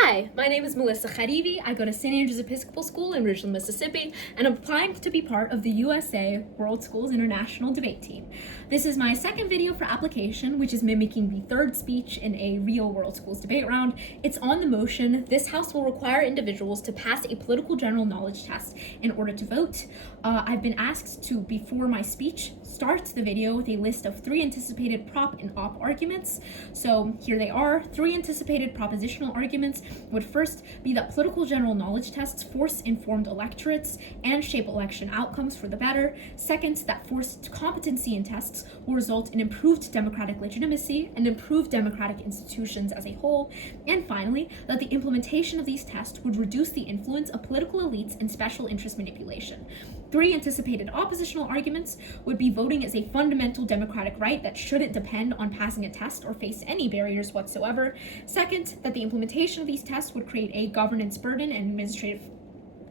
Hi, my name is Melissa Khadivi. I go to St. Andrews Episcopal School in Ridgeland, Mississippi, and I'm applying to be part of the USA World Schools International Debate Team. This is my second video for application, which is mimicking the third speech in a real World Schools debate round. It's on the motion, this House will require individuals to pass a political general knowledge test in order to vote. I've been asked to, before my speech, start the video with a list of 3 anticipated prop and op arguments. So here they are. 3 anticipated propositional arguments would first be that political general knowledge tests force informed electorates and shape election outcomes for the better. Second, that forced competency in tests will result in improved democratic legitimacy and improved democratic institutions as a whole. And finally, that the implementation of these tests would reduce the influence of political elites and special interest manipulation. 3 anticipated oppositional arguments would be voting as a fundamental democratic right that shouldn't depend on passing a test or face any barriers whatsoever. Second, that the implementation of these tests would create a governance burden and administrative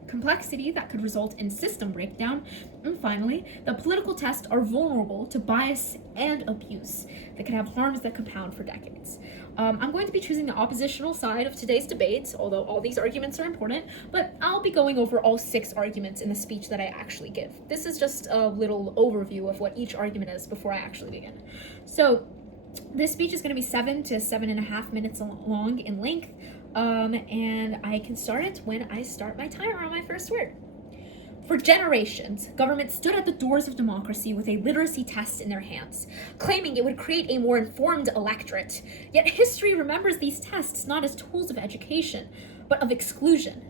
complexity that could result in system breakdown. And finally, the political tests are vulnerable to bias and abuse that could have harms that compound for decades. I'm going to be choosing the oppositional side of today's debate, although all these arguments are important, but I'll be going over all 6 arguments in the speech that I actually give. This is just a little overview of what each argument is before I actually begin. So this speech is going to be 7 to 7.5 minutes long in length, and I can start it when I start my timer on my first word. For generations, governments stood at the doors of democracy with a literacy test in their hands, claiming it would create a more informed electorate. Yet history remembers these tests not as tools of education, but of exclusion.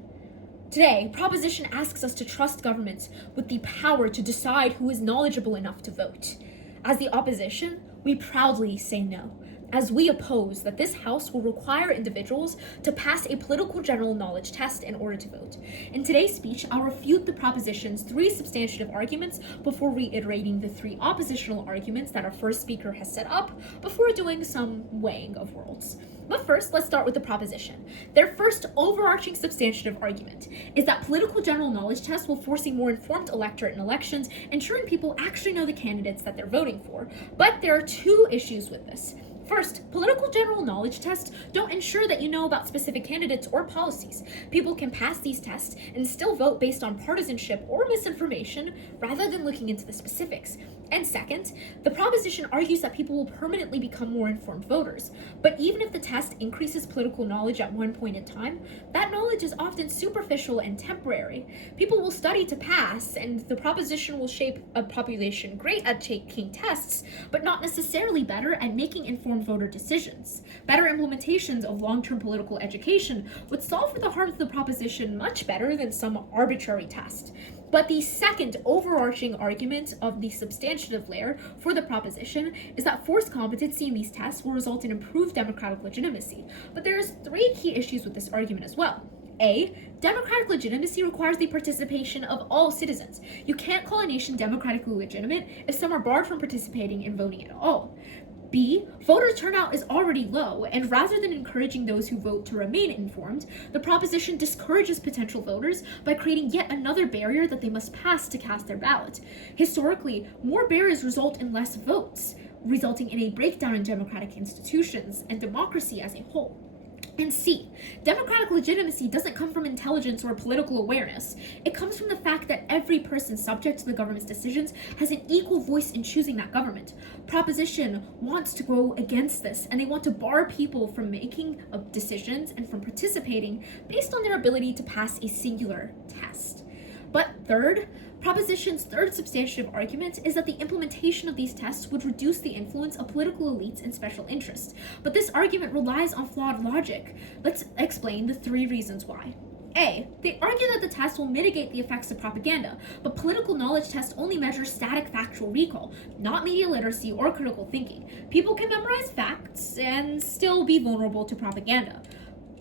Today, Proposition asks us to trust governments with the power to decide who is knowledgeable enough to vote. As the opposition, we proudly say no, as we oppose that this House will require individuals to pass a political general knowledge test in order to vote. In today's speech, I'll refute the proposition's 3 substantive arguments before reiterating the 3 oppositional arguments that our first speaker has set up, before doing some weighing of worlds. But first, let's start with the proposition. Their first overarching substantive argument is that political general knowledge tests will force a more informed electorate in elections, ensuring people actually know the candidates that they're voting for. But there are 2 issues with this. First, political general knowledge tests don't ensure that you know about specific candidates or policies. People can pass these tests and still vote based on partisanship or misinformation rather than looking into the specifics. And second, the proposition argues that people will permanently become more informed voters. But even if the test increases political knowledge at one point in time, that knowledge is often superficial and temporary. People will study to pass, and the proposition will shape a population great at taking tests, but not necessarily better at making informed voter decisions. Better implementations of long-term political education would solve for the harms of the proposition much better than some arbitrary test. But the second overarching argument of the substantive layer for the proposition is that forced competency in these tests will result in improved democratic legitimacy. But there's 3 key issues with this argument as well. A, democratic legitimacy requires the participation of all citizens. You can't call a nation democratically legitimate if some are barred from participating in voting at all. B, voter turnout is already low, and rather than encouraging those who vote to remain informed, the proposition discourages potential voters by creating yet another barrier that they must pass to cast their ballot. Historically, more barriers result in less votes, resulting in a breakdown in democratic institutions and democracy as a whole. And C, democratic legitimacy doesn't come from intelligence or political awareness. It comes from the fact that every person subject to the government's decisions has an equal voice in choosing that government. Proposition wants to go against this, and they want to bar people from making decisions and from participating based on their ability to pass a singular test. But third, Proposition's third substantive argument is that the implementation of these tests would reduce the influence of political elites and special interests. But this argument relies on flawed logic. Let's explain the 3 reasons why. A, they argue that the test will mitigate the effects of propaganda, but political knowledge tests only measure static factual recall, not media literacy or critical thinking. People can memorize facts and still be vulnerable to propaganda.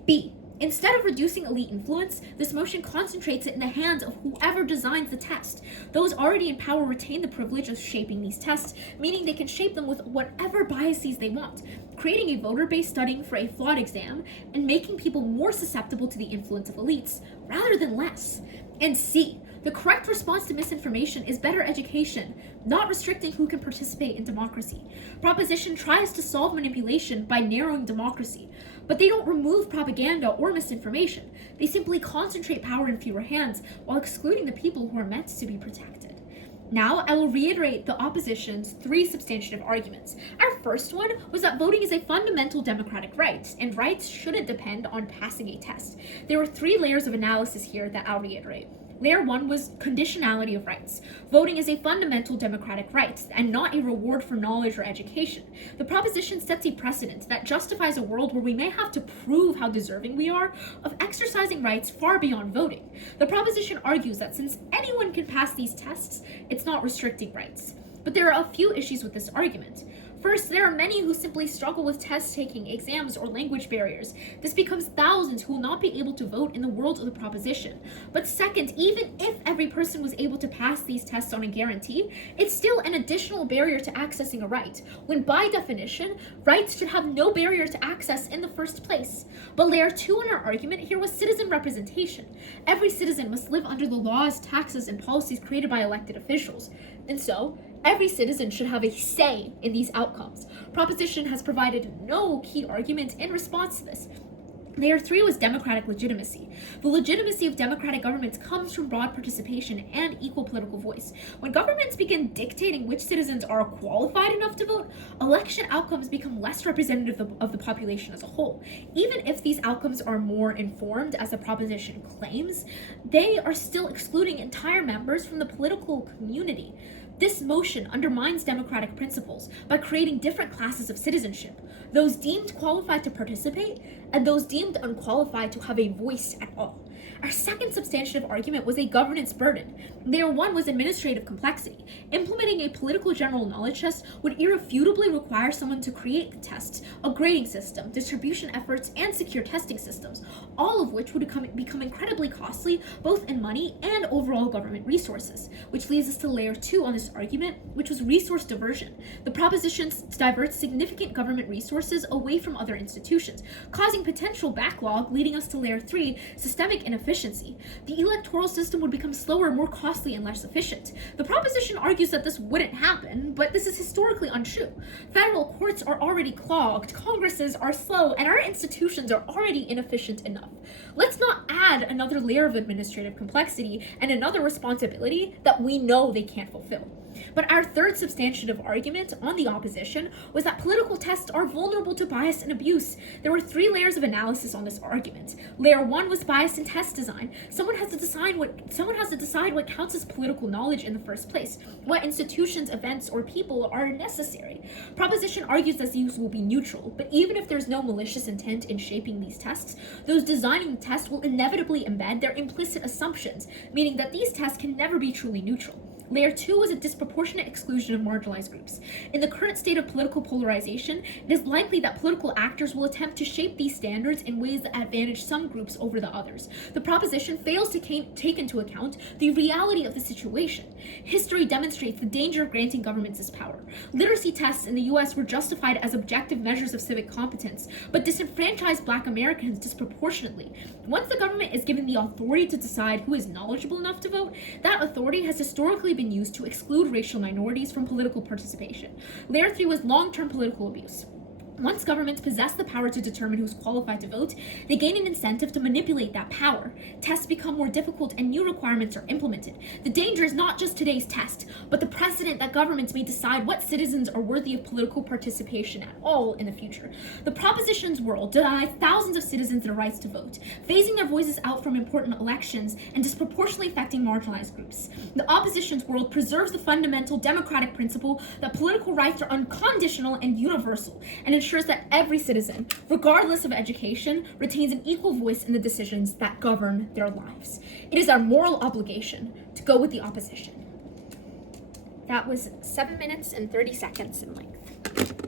B, instead of reducing elite influence, this motion concentrates it in the hands of whoever designs the test. Those already in power retain the privilege of shaping these tests, meaning they can shape them with whatever biases they want, creating a voter base studying for a flawed exam and making people more susceptible to the influence of elites rather than less. And C, The correct response to misinformation is better education, not restricting who can participate in democracy. Proposition tries to solve manipulation by narrowing democracy, but they don't remove propaganda or misinformation. They simply concentrate power in fewer hands while excluding the people who are meant to be protected. Now, I will reiterate the opposition's 3 substantive arguments. Our first one was that voting is a fundamental democratic right, and rights shouldn't depend on passing a test. There were 3 layers of analysis here that I'll reiterate. Layer 1 was conditionality of rights. Voting is a fundamental democratic right and not a reward for knowledge or education. The proposition sets a precedent that justifies a world where we may have to prove how deserving we are of exercising rights far beyond voting. The proposition argues that since anyone can pass these tests, it's not restricting rights. But there are a few issues with this argument. First, there are many who simply struggle with test-taking, exams, or language barriers. This becomes thousands who will not be able to vote in the world of the proposition. But second, even if every person was able to pass these tests on a guarantee, it's still an additional barrier to accessing a right, when by definition, rights should have no barrier to access in the first place. But layer 2 in our argument here was citizen representation. Every citizen must live under the laws, taxes, and policies created by elected officials. And so, every citizen should have a say in these outcomes. Proposition has provided no key argument in response to this. Layer 3 was democratic legitimacy. The legitimacy of democratic governments comes from broad participation and equal political voice. When governments begin dictating which citizens are qualified enough to vote, election outcomes become less representative of the population as a whole. Even if these outcomes are more informed, as the proposition claims, they are still excluding entire members from the political community. This motion undermines democratic principles by creating different classes of citizenship, those deemed qualified to participate and those deemed unqualified to have a voice at all. Our second substantive argument was a governance burden. Layer 1 was administrative complexity. Implementing a political general knowledge test would irrefutably require someone to create the tests, a grading system, distribution efforts, and secure testing systems, all of which would become incredibly costly, both in money and overall government resources. Which leads us to layer 2 on this argument, which was resource diversion. The proposition diverts significant government resources away from other institutions, causing potential backlog, leading us to layer 3, systemic inefficiency. The electoral system would become slower, more costly, and less efficient. The proposition argues that this wouldn't happen, but this is historically untrue. Federal courts are already clogged, Congresses are slow, and our institutions are already inefficient enough. Let's not add another layer of administrative complexity and another responsibility that we know they can't fulfill. But our third substantive argument on the opposition was that political tests are vulnerable to bias and abuse. There were 3 layers of analysis on this argument. Layer 1 was bias in test design. Someone has to decide what counts as political knowledge in the first place, what institutions, events, or people are necessary. Proposition argues that these will be neutral, but even if there's no malicious intent in shaping these tests, those designing the test will inevitably embed their implicit assumptions, meaning that these tests can never be truly neutral. Layer 2 was a disproportionate exclusion of marginalized groups. In the current state of political polarization, it is likely that political actors will attempt to shape these standards in ways that advantage some groups over the others. The proposition fails to take into account the reality of the situation. History demonstrates the danger of granting governments this power. Literacy tests in the US were justified as objective measures of civic competence, but disenfranchised Black Americans disproportionately. Once the government is given the authority to decide who is knowledgeable enough to vote, that authority has historically been used to exclude racial minorities from political participation. Layer 3 was long-term political abuse. Once governments possess the power to determine who's qualified to vote, they gain an incentive to manipulate that power. Tests become more difficult and new requirements are implemented. The danger is not just today's test, but the precedent that governments may decide what citizens are worthy of political participation at all in the future. The proposition's world denies thousands of citizens their rights to vote, phasing their voices out from important elections and disproportionately affecting marginalized groups. The opposition's world preserves the fundamental democratic principle that political rights are unconditional and universal, and ensures that every citizen, regardless of education, retains an equal voice in the decisions that govern their lives. It is our moral obligation to go with the opposition. That was 7 minutes and 30 seconds in length.